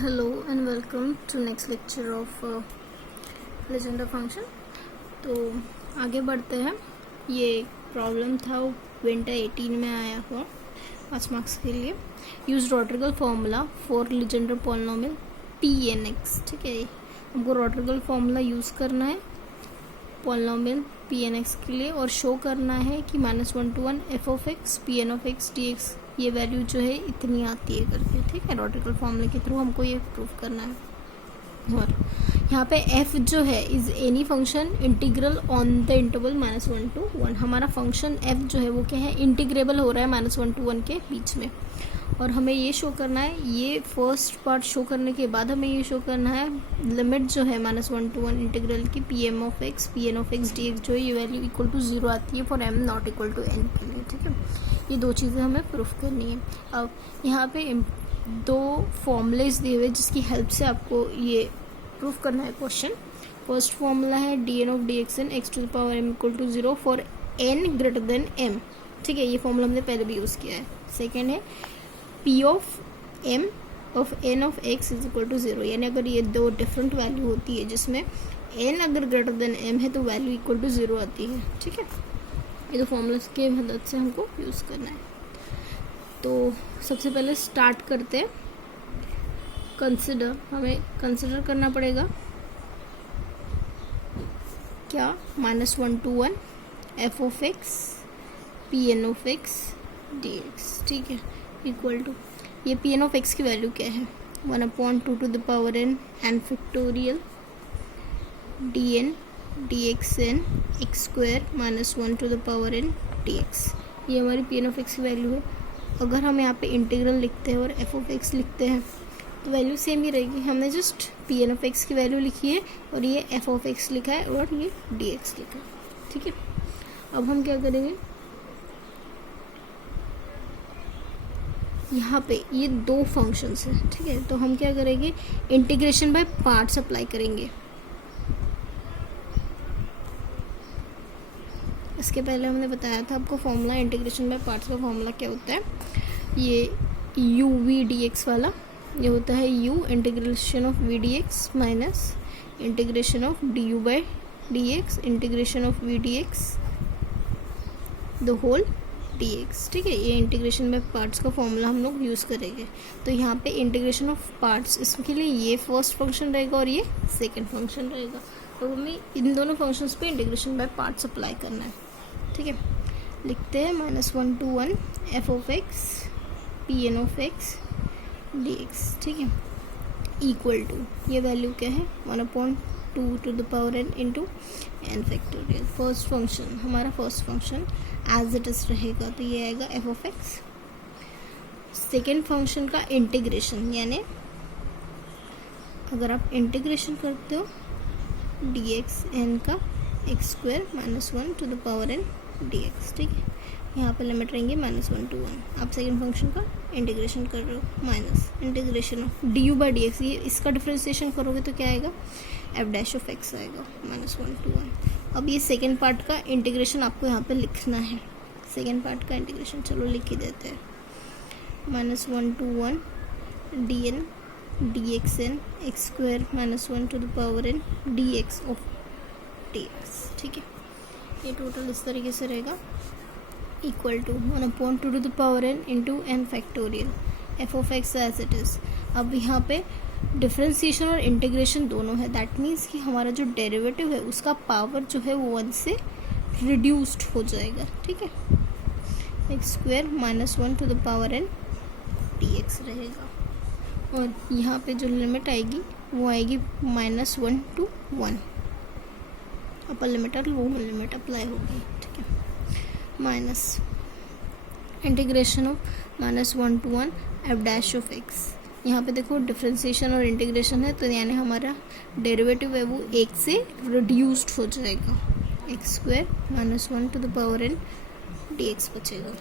Hello and welcome to next lecture of Legendre function। तो आगे बढ़ते हैं। ये प्रॉब्लम था विंटर 18 में आया हुआ 5 मार्क्स के लिए। Use Rodrigues formula for Legendre polynomial pnx। ठीक है, हमको रॉड्रिगल फॉर्मूला यूज़ करना है पॉलिनोमियल pnx के लिए और शो करना है कि -1 to 1 f of x pn of x dx ये वैल्यू जो है इतनी आती है करके। ठीक है, रॉड्रिगल फॉर्मूले के थ्रू हमको ये प्रूव करना है। और यहाँ पे f जो है is any function integral on the interval -1 to 1। हमारा फंक्शन f जो है वो क्या है, इंटीग्रेबल हो रहा है -1 to 1 के बीच में। और हमें ये शो करना है, ये फर्स्ट पार्ट शो करने के बाद हमें ये शो करना है लिमिट जो है -1 to 1 इंटीग्रल की pm of x pn of x dx जो है ये वैल्यू इक्वल टू 0 आती है for m not equal to n के लिए। ठीक है, ये दो चीज़ें हमें प्रूफ करनी है। अब यहाँ पे दो फॉर्मूलेज दिए हुए जिसकी हेल्प से आपको ये प्रूफ करना है क्वेश्चन। फर्स्ट फॉर्मूला है dn of dxn x to the power m equal to 0 for n greater than m। ठीक है, ये फॉर्मूला हमने पहले भी यूज़ किया है। सेकेंड है p of m of n of x is equal to 0, यानी अगर ये दो डिफरेंट वैल्यू होती है जिसमें n अगर ग्रेटर देन m है तो वैल्यू इक्वल टू 0 आती है। ठीक है, ये तो फॉर्मूलाज के मदद से हमको यूज़ करना है। तो सबसे पहले स्टार्ट करते हैं कंसिडर। हमें कंसिडर करना पड़ेगा क्या, -1 to 1 f of x pn of x dx। ठीक है, इक्वल टू ये pn of x की वैल्यू क्या है, 1/2 to the power n factorial dn dxn x square -1 to the power n dx। ये हमारी pn of x की value है। अगर हम यहाँ पे इंटीग्रल लिखते हैं और f of x लिखते हैं तो वैल्यू सेम ही रहेगी। हमने जस्ट pn of x की वैल्यू लिखी है और ये f of x लिखा है और ये dx लिखा है। ठीक है, अब हम क्या करेंगे, यहाँ पे ये दो फंक्शंस हैं। ठीक है, तो हम क्या करेंगे, इंटीग्रेशन बाय पार्ट्स अप्लाई करेंगे। इसके पहले हमने बताया था आपको फॉर्मूला इंटीग्रेशन बाय पार्ट्स का फॉर्मूला क्या होता है। ये u v dx वाला ये होता है u integration of v dx minus integration of du by dx integration of v dx the whole dx। ठीक है, ये इंटीग्रेशन बाय पार्ट्स का फॉर्मूला हम लोग यूज़ करेंगे। तो यहाँ पे इंटीग्रेशन ऑफ पार्ट्स, इसके लिए ये फर्स्ट फंक्शन रहेगा और ये सेकंड फंक्शन रहेगा। तो हमें इन दोनों फंक्शंस पे इंटीग्रेशन बाय पार्ट्स अप्लाई करना है। ठीक है, लिखते हैं -1 to 1 f of x pn of x dx। ठीक है, इक्वल टू ये वैल्यू क्या है, 1/2 to the power n into n factorial. First function हमारा first function as it is रहेगा तो ये आएगा f of x। Second function का इंटीग्रेशन, यानी अगर आप इंटीग्रेशन करते हो dx n का x square -1 to the power n dx। ठीक है, यहाँ पे लिमिट रहेंगे -1 to 1। आप सेकेंड फंक्शन का इंटीग्रेशन कर रहे हो minus integration of du by dx, ये इसका डिफ्रेंसिएशन करोगे तो क्या आएगा, f डैश ऑफ x आएगा -1 to 1। अब ये सेकेंड पार्ट का इंटीग्रेशन आपको यहाँ पे लिखना है। सेकेंड पार्ट का इंटीग्रेशन चलो लिख ही देते हैं, -1 to 1 dn dxn x square -1 to the power n dx of dx। ठीक है, ये टोटल इस तरीके से रहेगा, equal to 1/2 to the power n into n factorial f of x as it is. अब यहाँ पे डिफ्रेंसिएशन और इंटीग्रेशन दोनों है, दैट मीन्स कि हमारा जो डेरिवेटिव है उसका पावर जो है वो 1 से रिड्यूस्ड हो जाएगा। ठीक है, x square -1 to the power n dx रहेगा। और यहाँ पे जो लिमिट आएगी वो आएगी -1 to 1, अपर लिमिट और लोअर लिमिट अप्लाई होगी। ठीक है, minus integration of -1 to 1 f dash of x। यहाँ पे देखो डिफ्रेंसिएशन और इंटीग्रेशन है तो यानी हमारा डेरिवेटिव है वो 1 से रिड्यूस्ड हो जाएगा, x square -1 to the power n dx बचेगा।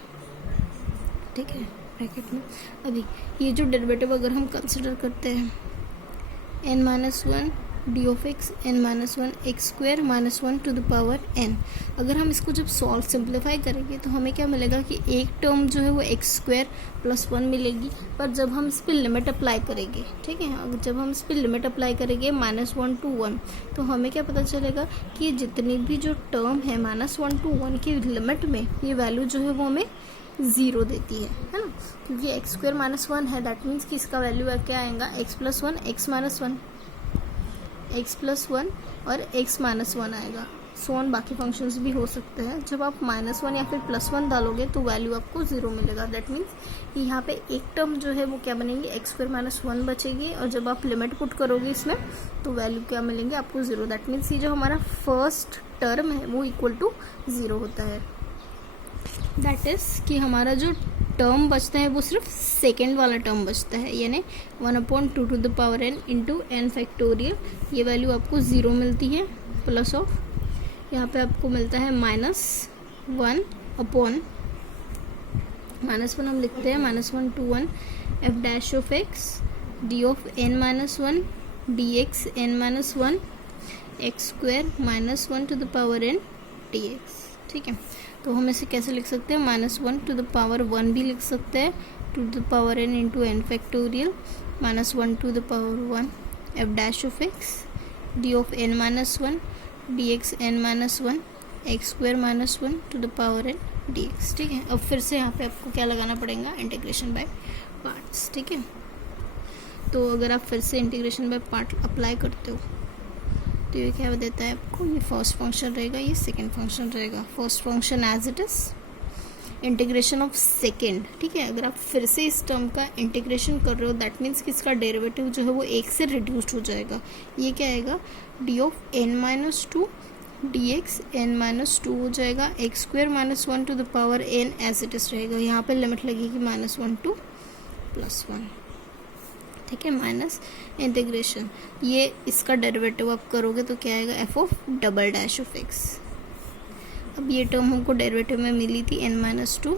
ठीक है, ब्रैकेट में अभी ये जो डेरिवेटिव अगर हम कंसिडर करते हैं n-1 d of x n minus one x square minus one to the power n. अगर हम इसको जब सॉल्व सिंप्लीफाई करेंगे तो हमें क्या मिलेगा कि एक टर्म जो है वो एक्स स्क्वायर प्लस वन मिलेगी, पर जब हम इस पर लिमिट अप्लाई करेंगे, ठीक है, अगर जब हम इस पर लिमिट अप्लाई करेंगे माइनस वन टू वन, तो हमें क्या पता चलेगा कि जितनी भी जो टर्म है माइनस वन टू वन की लिमिट में ये वैल्यू जो है वो हमें ज़ीरो देती है ना, क्योंकि एक्स स्क्वायर माइनस वन है, दैट मीन्स कि इसका वैल्यू क्या आएगा x plus one x minus one, x plus one और एक्स माइनस वन आएगा। सो ऑन बाकी फंक्शंस भी हो सकते हैं। जब आप माइनस वन या फिर प्लस वन डालोगे तो वैल्यू आपको ज़ीरो मिलेगा, दैट मीन्स यहाँ पे एक टर्म जो है वो क्या बनेगी एक्स स्क्वायर माइनस वन बचेगी, और जब आप लिमिट पुट करोगे इसमें तो वैल्यू क्या मिलेंगे आपको ज़ीरो। दैट मीन्स ये जो हमारा फर्स्ट टर्म है वो इक्वल टू ज़ीरो होता है। दैट इज़ कि हमारा जो टर्म बचता है वो सिर्फ सेकेंड वाला टर्म बचता है, यानी 1/2 to the power n into n factorial. ये वैल्यू आपको ज़ीरो मिलती है, प्लस ऑफ यहाँ पे आपको मिलता है minus one upon minus one, हम लिखते हैं minus one to one f dash of x d of n minus one d x n minus one x square minus one to the power n d x. ठीक है, तो हम इसे कैसे लिख सकते हैं, minus one to the power one भी लिख सकते हैं, to the power n into n factorial minus one to the power one f dash of x d of n minus one d x n minus one x square minus one to the power n d x. ठीक है, अब फिर से यहाँ पे आपको क्या लगाना पड़ेगा, इंटीग्रेशन बाय पार्ट्स। ठीक है, तो अगर आप फिर से इंटीग्रेशन बाय पार्ट अप्लाई करते हो तो ये क्या देता है आपको, ये फर्स्ट फंक्शन रहेगा, ये सेकंड फंक्शन रहेगा। First function as it is integration of second. ठीक है, अगर आप फिर से इस टर्म का इंटीग्रेशन कर रहे हो दैट मीन्स कि इसका डेरिवेटिव जो है वो एक से रिड्यूस्ड हो जाएगा। ये क्या आएगा, d of n minus two d x n minus two हो जाएगा, x square minus one to the power n as it is रहेगा। यहाँ पे लिमिट लगेगी minus one to plus one. ठीक है, माइनस इंटीग्रेशन, ये इसका डेरिवेटिव आप करोगे तो क्या आएगा, f of double dash of x. अब ये टर्म हमको डेरिवेटिव में मिली थी n minus two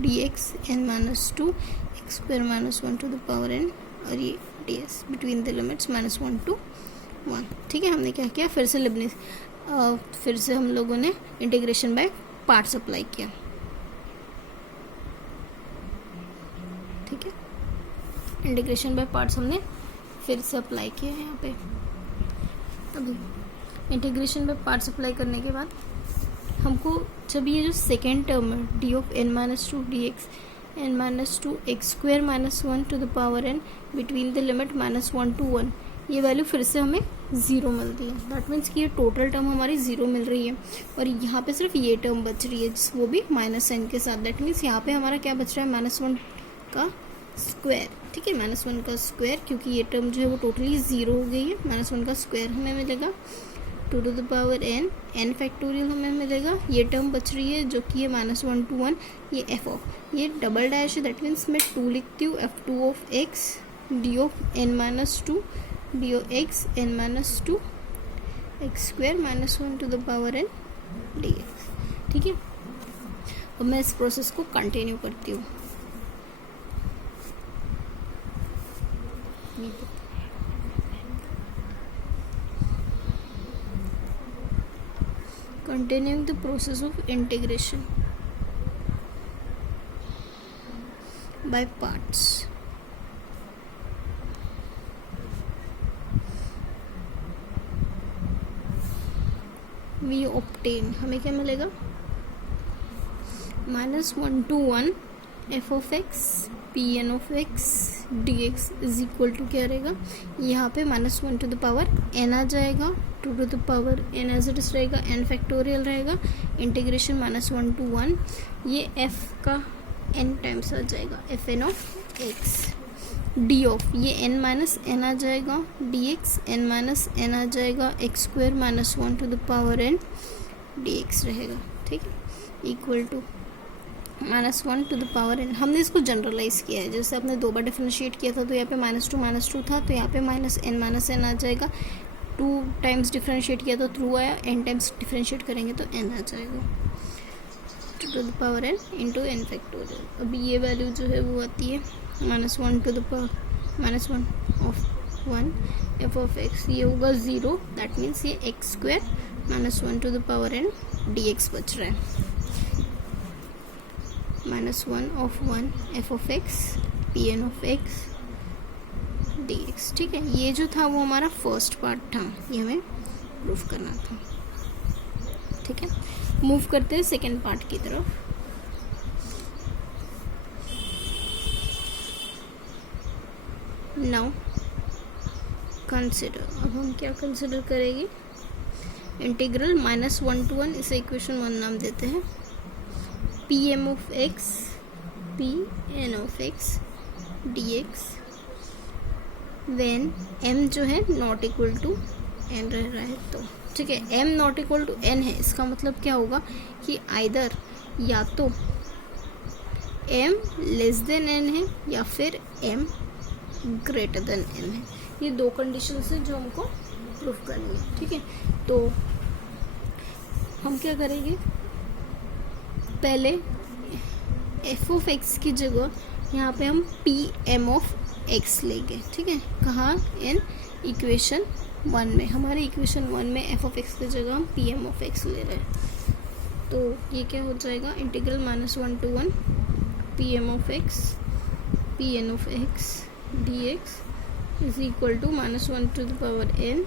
d x n minus two x square minus one to the power n, और ये d s between the limits minus one to one. ठीक है, हमने क्या किया, फिर से हम लोगों ने इंटीग्रेशन बाय पार्ट्स अप्लाई किया। ठीक है, इंटीग्रेशन बाय पार्ट्स हमने फिर से अप्लाई किया है यहाँ पे। अभी इंटीग्रेशन बाय पार्ट्स अप्लाई करने के बाद हमको जब ये जो सेकेंड टर्म है d of n minus two d x n minus two x square minus one to the power n between the limit minus one to one, ये value फिर से हमें ज़ीरो मिलती है। दैट मीन्स कि ये total term हमारी zero मिल रही है, और यहाँ पे सिर्फ ये टर्म बच रही है वो भी माइनस एन के साथ। दैट मीन्स यहाँ पे हमारा क्या बच रहा है, माइनस वन का स्क्वायर। ठीक है, माइनस वन का स्क्वायर, क्योंकि ये टर्म जो है वो टोटली ज़ीरो हो गई है। माइनस वन का स्क्वायर हमें मिलेगा two to the power n, n factorial हमें मिलेगा। ये टर्म बच रही है जो कि है माइनस वन टू वन, ये एफ ऑफ, ये डबल डैश है दैट मीन्स मैं टू लिखती हूँ, f two of x d of n minus two d of x n minus two x square minus one to the power n d x. ठीक है, अब मैं इस प्रोसेस को कंटिन्यू करती हूँ। Continuing the process of integration by parts. We obtain, हमें क्या मिलेगा, minus one to one f of x p n of x d x is equal to क्या रहेगा, यहाँ पे minus one to the power n आ जाएगा, two to the power n as it is रहेगा, एन फैक्टोरियल रहेगा, integration minus one to one, ये f का एन टाइम्स आ जाएगा, f n of x d of, ये एन माइनस एन आ जाएगा, d x n minus n आ जाएगा, x square minus one to the power n d x रहेगा। ठीक है, equal to minus one to the power n. हमने इसको जनरलाइज किया है, जैसे आपने दो बार डिफरेंशिएट किया था तो यहाँ पे माइनस टू था, तो यहाँ पे माइनस एन आ जाएगा। टू टाइम्स डिफरेंशिएट किया तो थ्रू आया, एन टाइम्स डिफरेंशिएट करेंगे तो एन आ जाएगा, to the power n into n factorial. अभी ये वैल्यू जो है वो आती है minus one to the power minus one of 1 f of x, ये होगा 0, दैट मीन्स ये x square minus 1 to the power n d x बच रहा है, minus 1 of 1 f of x p n of x d x. ठीक है, ये जो था वो हमारा फर्स्ट पार्ट था, ये हमें प्रूफ करना था। ठीक है, मूव करते हैं सेकेंड पार्ट की तरफ। नाउ कंसिडर, अब हम क्या कंसिडर करेंगे, इंटीग्रल -1 to 1, इसे इक्वेशन 1 नाम देते हैं, p m of x p n of x d x when m जो है नॉट इक्वल टू एन रह रहा है तो। ठीक है, m not equal to n है, इसका मतलब क्या होगा कि आइदर या तो एम लेस देन एन है या फिर एम ग्रेटर देन एन है। ये दो कंडीशन है जो हमको प्रूफ करनी है। ठीक है, तो हम क्या करेंगे, पहले एफ ऑफ एक्स की जगह यहाँ पे हम पी एम ऑफ एक्स लेंगे। ठीक है, कहाँ, इन इक्वेशन 1 में, हमारे इक्वेशन 1 में एफ ऑफ एक्स की जगह हम पी एम ऑफ एक्स ले रहे हैं। तो ये क्या हो जाएगा, integral -1 to 1 p m of x p n of x d x is equal to -1 to the power n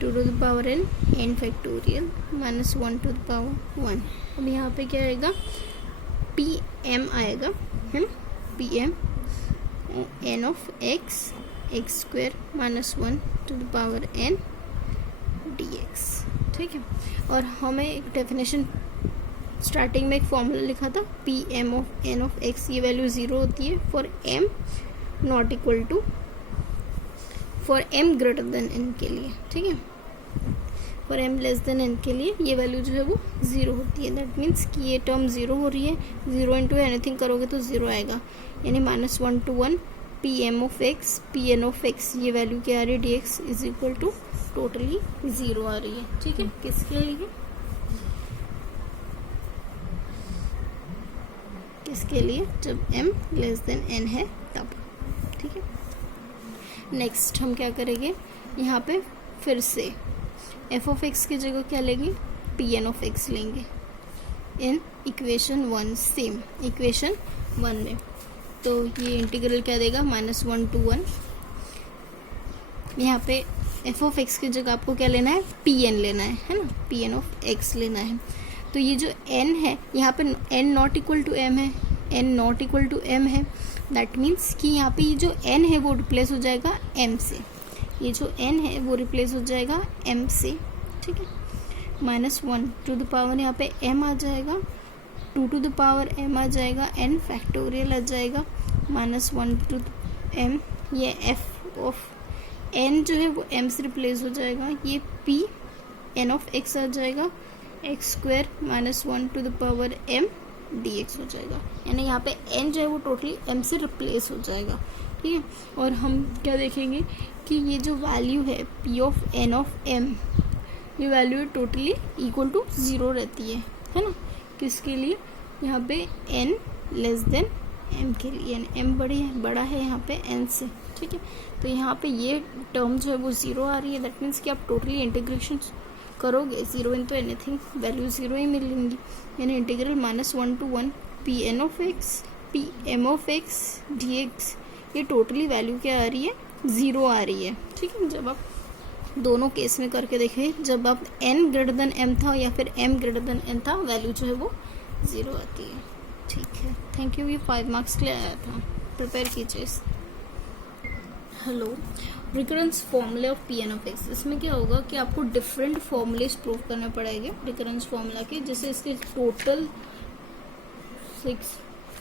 2 to the power n n factorial -1 to the power 1। अब यहाँ पे क्या आएगा, पी एम आएगा, है ना, p m n of x x square -1 to the power n d x. ठीक है, और हमें एक डेफिनेशन स्टार्टिंग में एक फॉर्मूला लिखा था, p m of n of x, ये वैल्यू 0 होती है for m not equal to, for m greater than n के लिए। ठीक है, for m less than n के लिए ये वैल्यू जो है वो 0 होती है। दैट मीन्स कि ये टर्म 0 हो रही है, 0 इंटू एनीथिंग करोगे तो 0 आएगा, यानी -1 to 1 p m of x p n of x, ये वैल्यू क्या आ रही है, d x is equal to totally 0 आ रही है। ठीक है, किसके लिए, किसके लिए, जब m लेस देन n है तब। ठीक है, नेक्स्ट हम क्या करेंगे, यहाँ पे फिर से f ऑफ x की जगह क्या लेंगे, पी एन ऑफ x लेंगे इन इक्वेशन 1, सेम इक्वेशन 1 में। तो ये इंटीग्रल क्या देगा, -1 to 1, यहाँ पे f ऑफ x की जगह आपको क्या लेना है, पी एन लेना है ना, पी एन ऑफ x लेना है। तो ये जो n है, यहाँ पे n not equal to m है, n not equal to m है, दैट मीन्स कि यहाँ पे ये जो n है वो रिप्लेस हो जाएगा m से, ये जो n है वो रिप्लेस हो जाएगा m से। ठीक है, -1 टू द पावर यहाँ पे m आ जाएगा, 2 टू द पावर m आ जाएगा, n फैक्टोरियल आ जाएगा, -1 टू m, ये f ऑफ n जो है वो m से रिप्लेस हो जाएगा, ये p n ऑफ x आ जाएगा, x square -1 to the power m d x हो जाएगा, यानी यहाँ पे n जो है वो टोटली m से रिप्लेस हो जाएगा। ठीक है, और हम क्या देखेंगे कि ये जो वैल्यू है p of n of m, ये वैल्यू टोटली इक्वल टू 0 रहती है ना, किसके लिए, यहाँ पे n लेस देन m के लिए, यानी m बड़ा है यहाँ पे n से। ठीक है, तो यहाँ पे ये टर्म जो है वो 0 आ रही है, दैट मीन्स कि आप टोटली इंटीग्रेशन करोगे 0 इंटू एनीथिंग, वैल्यू 0 ही मिलेंगी, यानी integral -1 to 1 p n of x p m of x d x, ये टोटली वैल्यू क्या आ रही है, 0 आ रही है। ठीक है, जब आप दोनों केस में करके देखें, जब आप n ग्रेटर देन m था या फिर m ग्रेटर देन n था, वैल्यू जो है वो 0 आती है। ठीक है, थैंक यू, ये 5 मार्क्स के लिए आया था, प्रिपेयर कीजिए इसे। हेलो, रिकरेंस फॉर्मूले of p n of x, इसमें क्या होगा कि आपको डिफरेंट फॉर्मूलेज प्रूव करने पड़ेंगे रिकरेंस फॉर्मूला के, जैसे इसके टोटल 6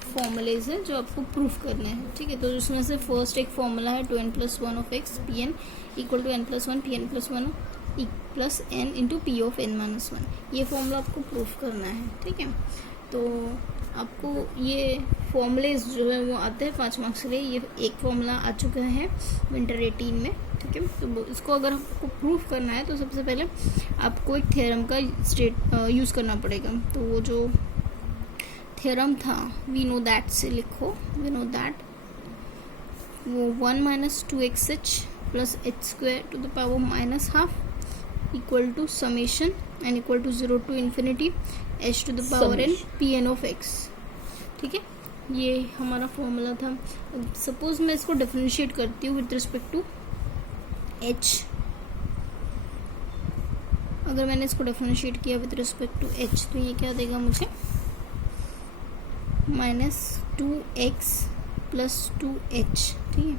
फॉर्मूलेज हैं जो आपको प्रूफ करने हैं। ठीक है, तो उसमें से फर्स्ट एक फॉर्मूला है 2n+1 of x p n equal to n+1 p n plus 1 plus n into p of n-1, ये फॉर्मूला आपको प्रूफ करना है। ठीक है, तो आपको ये फॉर्मूलेज जो है वो आते हैं 5 मार्क्स के लिए। ये एक फॉर्मूला आ चुका है विंटर 18 में। ठीक है, तो इसको अगर आपको प्रूफ करना है तो सबसे पहले आपको एक थ्योरम का यूज़ करना पड़ेगा। तो वो जो थ्योरम था वी नो दैट से लिखो, वी नो दैट वो 1 minus 2xh plus h square to the power minus half equal to summation n equal to 0 to infinity h to the power n p n of x. ठीक है, ये हमारा formula था। Suppose मैं इसको differentiate करती हूँ विथ रिस्पेक्ट टू एच। अगर मैंने इसको डिफरेंशिएट किया विथ रिस्पेक्ट टू एच तो ये क्या देगा मुझे, माइनस 2x प्लस 2h। ठीक है,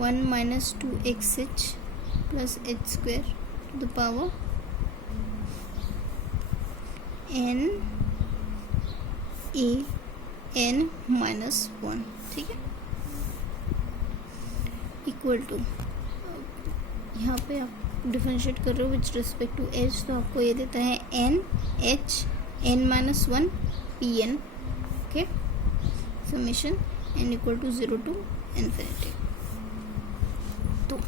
1 minus 2xh plus h square to the power n a n minus 1। ठीक है, इक्वल टू, यहाँ पे आप डिफरेंशिएट कर रहे हो विथ रिस्पेक्ट टू एच तो आपको ये देता है n h n minus 1 p n. Okay, summation n equal to 0 to infinity. तो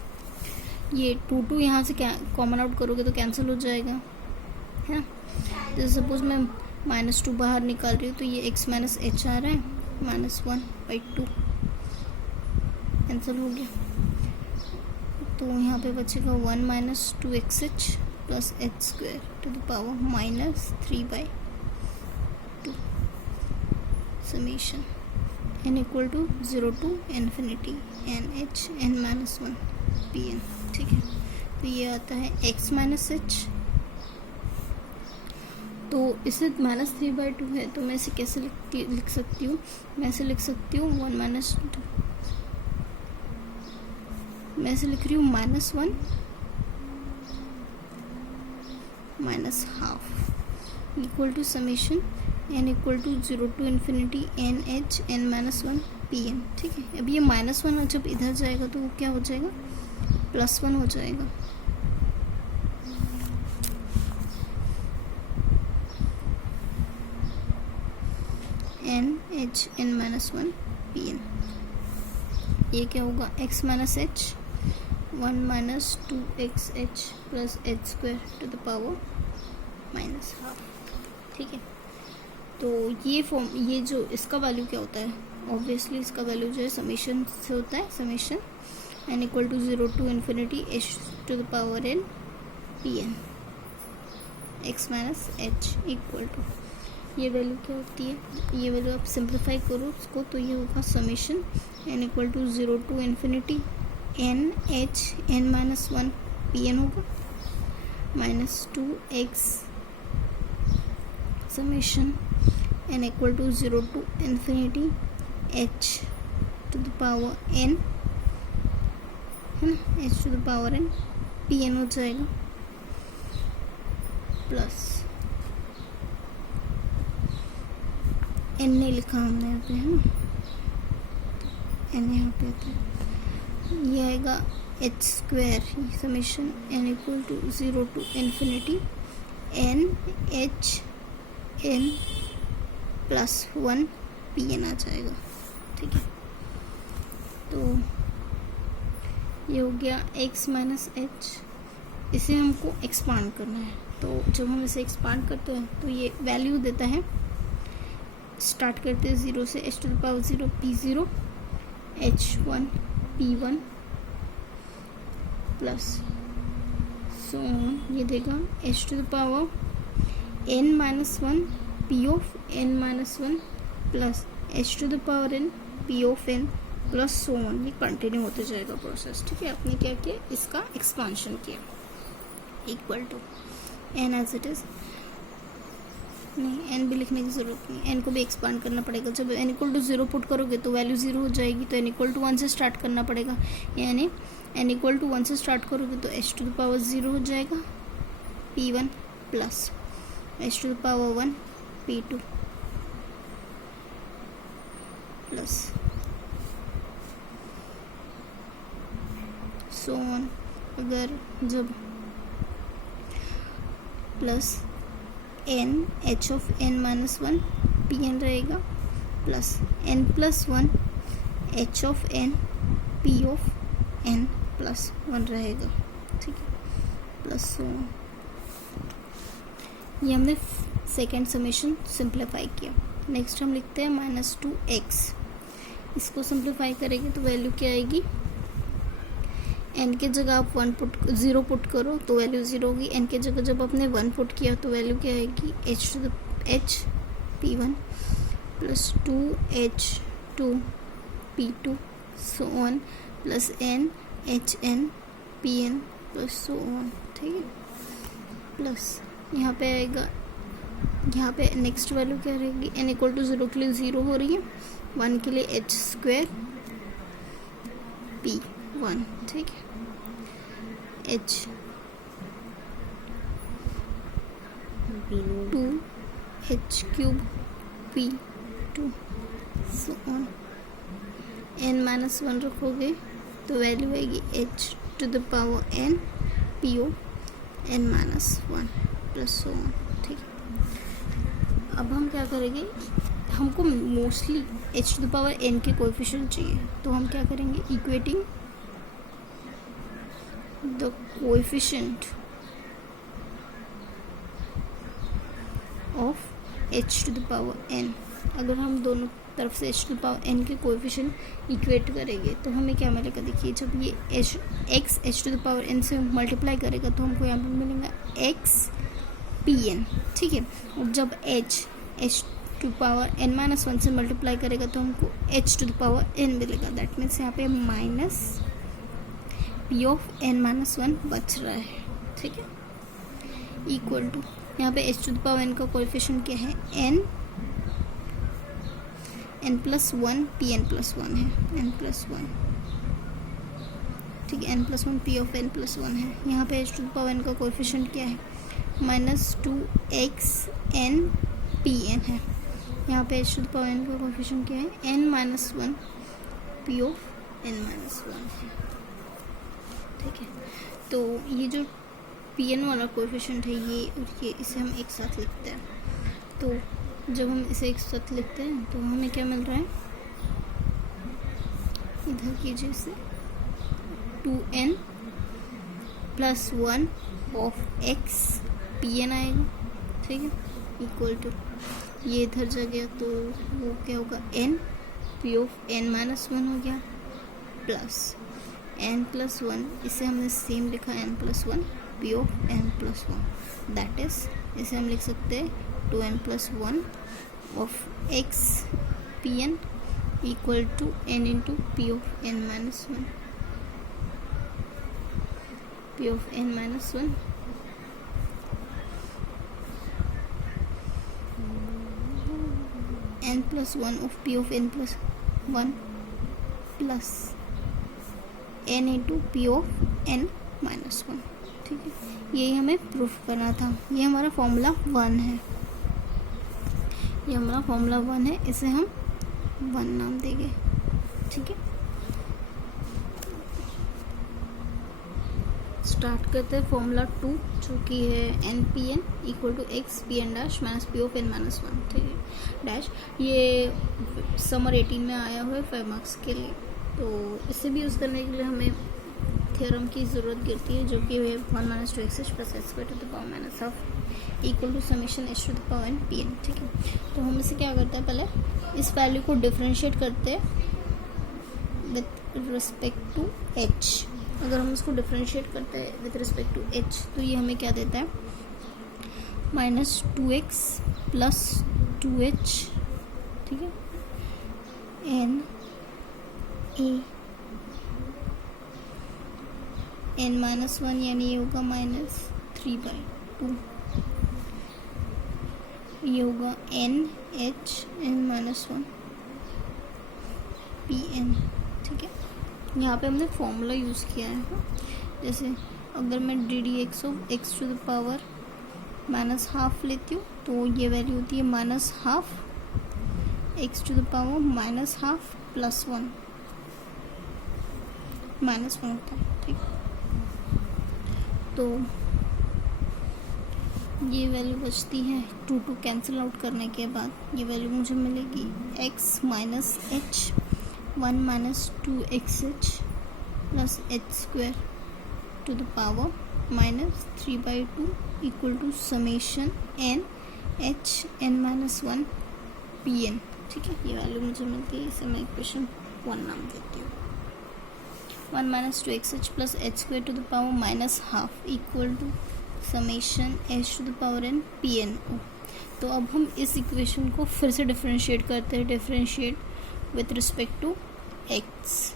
ये 2 यहाँ से कॉमन आउट करोगे तो कैंसिल हो जाएगा, है ना। जैसे सपोज मैं -2 बाहर निकाल रही हूँ तो ये x माइनस एच आ रहा है, -1/2 कैंसिल हो गया। तो यहाँ पे बचेगा 1 minus 2xh plus h square to the power minus 3/2 summation n equal to 0 to infinity n h n minus 1 p n. ठीक है, तो ये आता है x माइनस एच। तो इसे -3/2 है तो मैं इसे कैसे लिख सकती हूँ, मैं इसे लिख सकती हूँ 1 माइनस 2, मैं इसे लिख रही हूँ -1 minus half equal to summation n equal to 0 to infinity n h n minus 1 p n. ठीक है, अब ये -1 जब इधर जाएगा तो वो क्या हो जाएगा, +1 हो जाएगा। N h n minus 1 p n. ये क्या होगा, x minus h 1 minus 2xh plus h square to the power minus half. ठीक है, तो ये जो इसका वैल्यू क्या होता है, ऑब्वियसली इसका वैल्यू जो है समेशन से होता है, summation n equal to 0 to infinity h to the power n p n x minus h equal to, ये वैल्यू क्या होती है, ये वैल्यू आप सिंप्लीफाई करो उसको तो ये होगा summation n equal to 0 to infinity n h n minus 1 p n होगा -2x summation n equal to 0 to infinity h to the power n, है ना, h to the power n p n हो जाएगा plus N नहीं लिखा हमने यहाँ पे, है ना, एन यहाँ पे आता है, ये आएगा h square summation n equal to 0 to infinity n h n plus 1 p n आ जाएगा। ठीक है, तो ये हो गया x माइनस एच। इसे हमको एक्सपांड करना है, तो जब हम इसे एक्सपांड करते हैं तो ये वैल्यू देता है, स्टार्ट करते हैं 0 से h to the power 0 p0 h1 p1 plus so ये देगा h to the power n minus 1 p of n minus 1 plus h to the power n p of n plus so on. ये continue होते जाएगा process. ठीक है, आपने क्या किया, इसका एक्सपांशन किया equal to n as it is, नहीं n भी लिखने की ज़रूरत नहीं, n को भी एक्सपांड करना पड़ेगा। जब n इक्वल टू 0 पुट करोगे तो वैल्यू 0 हो जाएगी, तो n इक्वल टू 1 से स्टार्ट करना पड़ेगा, यानी n इक्वल टू 1 से स्टार्ट करोगे तो h टू द पावर 0 हो जाएगा p1 plus h to the power 1 p2 plus so on. अगर जब plus n h of n minus 1 p n रहेगा plus n plus 1 h of n p of n plus 1 रहेगा। ठीक है, plus so ये हमने सेकेंड समेशन सिंप्लीफाई किया। Next हम लिखते हैं -2x। इसको सिंप्लीफाई करेंगे तो वैल्यू क्या आएगी, n के जगह आप 0 पुट करो तो वैल्यू 0 होगी, n के जगह जब आपने 1 पुट किया तो वैल्यू क्या आएगी, h p1 plus 2h2 p2 so on plus n hn pn plus so on, ठीक है। प्लस यहाँ पे आएगा, यहाँ पे नेक्स्ट वैल्यू क्या रहेगी, n इक्वल टू 0 के लिए 0 हो रही है, 1 के लिए h स्क्वायर p1, ठीक है, h 2 h cube p2 so on, n minus 1 रखोगे तो वैल्यू आएगी h to the power n po n minus 1 plus so on, ठीक है। अब हम क्या करेंगे, हमको mostly h to the power n के कोएफिशिएंट चाहिए, तो हम क्या करेंगे, equating the coefficient of h to the power n। अगर हम दोनों तरफ से h to the power n के कोएफिशिएंट इक्वेट करेंगे तो हमें क्या मिलेगा, देखिए जब ये x h to the power n से मल्टीप्लाई करेगा तो हमको यहाँ पर मिलेगा x pn, ठीक है। और जब h to power n minus 1 से मल्टीप्लाई करेगा तो हमको h to the power n मिलेगा, दैट मीन्स यहाँ पे minus p of n minus 1 बच रहा है, ठीक है, इक्वल टू यहाँ पे h to the power n का कोएफिशिएंट क्या है, n प्लस 1 pn प्लस 1 है, n प्लस 1, ठीक है, n plus 1 p of n plus 1 है। यहाँ पे h to the power n का कोएफिशिएंट क्या है, माइनस 2x n pn है। यहाँ पे h to the power n का कोएफिशिएंट क्या है, n minus 1 p of n minus 1 है, ठीक है। तो ये जो pn वाला कोएफिशिएंट है ये और ये, इसे हम एक साथ लिखते हैं, तो जब हम इसे एक साथ लिखते हैं तो हमें क्या मिल रहा है, इधर कीजिए इसे 2n plus 1 of x pn आएगा, ठीक है, इक्वल टू ये इधर जा गया तो वो क्या होगा, n p of n minus 1 हो गया प्लस n प्लस 1, इसे हमने सेम लिखा n plus 1 p of n plus 1, that is इसे हम लिख सकते हैं 2n plus 1 of x pn equal to n into p of n minus 1, p of n minus 1 n plus 1 of p of n plus 1 plus n into p of n minus 1, ठीक है। यही हमें proof करना था, ये हमारा formula 1 है, ये हमारा फॉर्मूला 1 है, इसे हम 1 नाम देंगे, ठीक है। स्टार्ट करते हैं फॉर्मूला 2 जो कि है n p n equal to x p n dash minus p of n minus 1, ठीक है, डैश। ये समर 18 में आया हुआ है 5 मार्क्स के लिए, तो इसे भी यूज़ करने के लिए हमें थ्योरम की ज़रूरत गिरती है जो कि है 1 minus 2x plus h square to the power minus half equal to summation h to the power n pn, ठीक है। तो हम इसे क्या करते हैं, पहले इस वैल्यू को डिफरेंशिएट करते हैं विथ रिस्पेक्ट टू h। अगर हम इसको डिफरेंशिएट करते हैं विथ रिस्पेक्ट टू h तो ये हमें क्या देता है, माइनस 2x प्लस 2h, ठीक है, n a n माइनस 1 यानी ये होगा माइनस 3/2, ये होगा n h n minus 1 pn, ठीक है। यहाँ पे हमने फॉर्मूला यूज़ किया है, जैसे अगर मैं d d x of x to the power minus half लेती हूँ तो ये वैल्यू होती है माइनस हाफ एक्स to the power minus half plus 1 minus 1 होता है, ठीक। तो ये वैल्यू बचती है 2 कैंसिल आउट करने के बाद, ये वैल्यू मुझे मिलेगी x minus h 1 minus 2xh plus h square to the power minus 3/2 equal to summation n h n minus 1 pn, ठीक है। ये वैल्यू मुझे मिलती है, इसे मैं इक्वेशन 1 नाम देती हूँ। 1 minus 2xh plus h square to the power minus half equal to summation h to the power n p n o. तो अब हम इस इक्वेशन को फिर से डिफरेंशिएट करते हैं, differentiate with respect to x.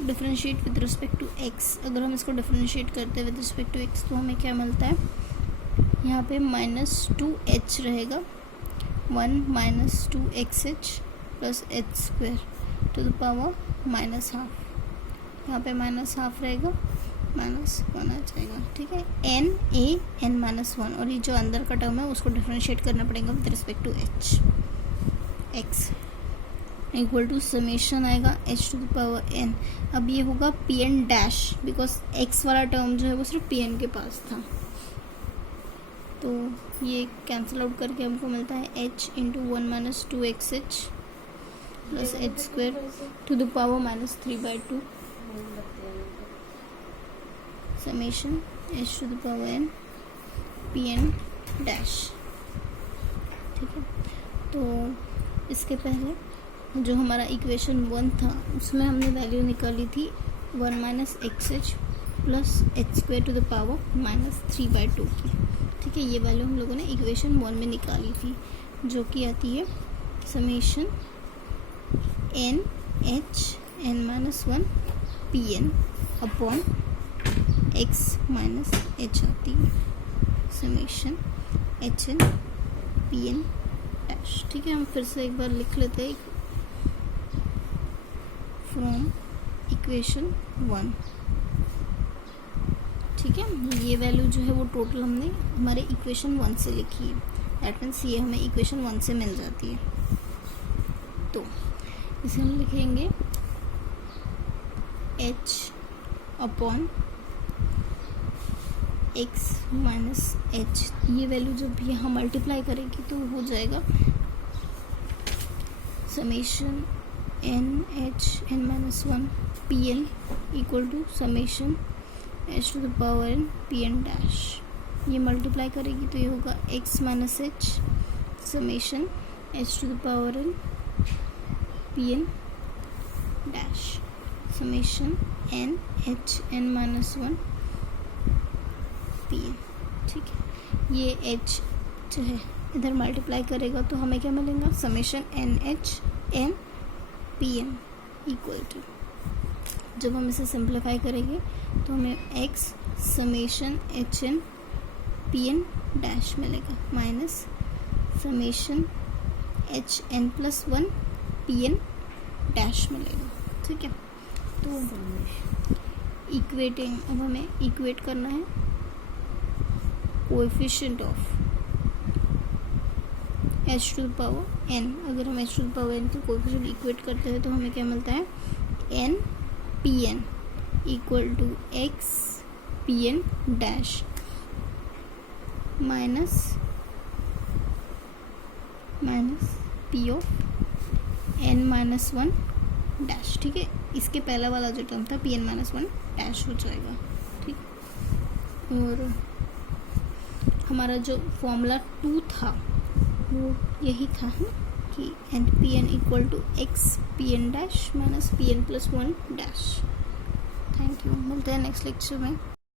Differentiate with respect to x, अगर हम इसको डिफरेंशिएट करते हैं विथ रिस्पेक्ट टू एक्स तो हमें क्या मिलता है, यहाँ पे -2h रहेगा, 1 minus 2xh plus h square to the power minus half, यहाँ पे माइनस हाफ रहेगा, -1 आ जाएगा, ठीक है। n(a)(n-1), और ये जो अंदर का टर्म है उसको डिफरेंशिएट करना पड़ेगा with respect to x equal to summation आएगा h to the power n। अब ये होगा pn डैश, बिकॉज x वाला टर्म जो है वो सिर्फ pn के पास था, तो ये कैंसिल आउट करके हमको मिलता है h into 1 minus 2xh plus h square to the power -3/2 summation h to the power n pn dash, ठीक है। तो इसके पहले जो हमारा इक्वेशन 1 था उसमें हमने वैल्यू निकाली थी 1 minus x plus h square to the power -3/2 की, ठीक है। ये वैल्यू हम लोगों ने इक्वेशन 1 में निकाली थी, जो कि आती है summation n(h)(n-1) pn upon x minus h आती है समेशन hn pn डैश, ठीक है। हम फिर से एक बार लिख लेते हैं फ्रॉम इक्वेशन 1, ठीक है। ये वैल्यू जो है वो टोटल हमने हमारे इक्वेशन 1 से लिखी है, दैट मीन्स ये हमें इक्वेशन 1 से मिल जाती है। तो इसे हम लिखेंगे h upon x minus h, ये वैल्यू जब यहाँ मल्टीप्लाई करेगी तो हो जाएगा summation n(h)(n-1) pn equal to summation h to the power n pn dash. ये मल्टीप्लाई करेगी तो ये होगा x minus h summation h to the power n pn dash summation n(h)(n-1) pn, ठीक है। ये h जो है इधर मल्टीप्लाई करेगा तो हमें क्या मिलेगा, summation n(h)(n) pn equal to, जब हम इसे सिंप्लीफाई करेंगे तो हमें x summation hn pn dash मिलेगा minus summation hn+1 pn dash मिलेगा, ठीक है। तो इक्वेटिंग, अब हमें इक्वेट करना है coefficient of h to the power n। अगर हम h to the power n के कोएफिशिएंट इक्वेट करते हैं तो हमें क्या मिलता है, n pn equal to x pn dash minus p of n-1 dash, ठीक है। इसके पहला वाला जो टर्म था pn-1 डैश हो जाएगा, ठीक। और हमारा जो फॉर्मूला 2 था वो यही था कि n equal to x pn dash minus pn+1 dash. Thank you, मिलते हैं नेक्स्ट लेक्चर में।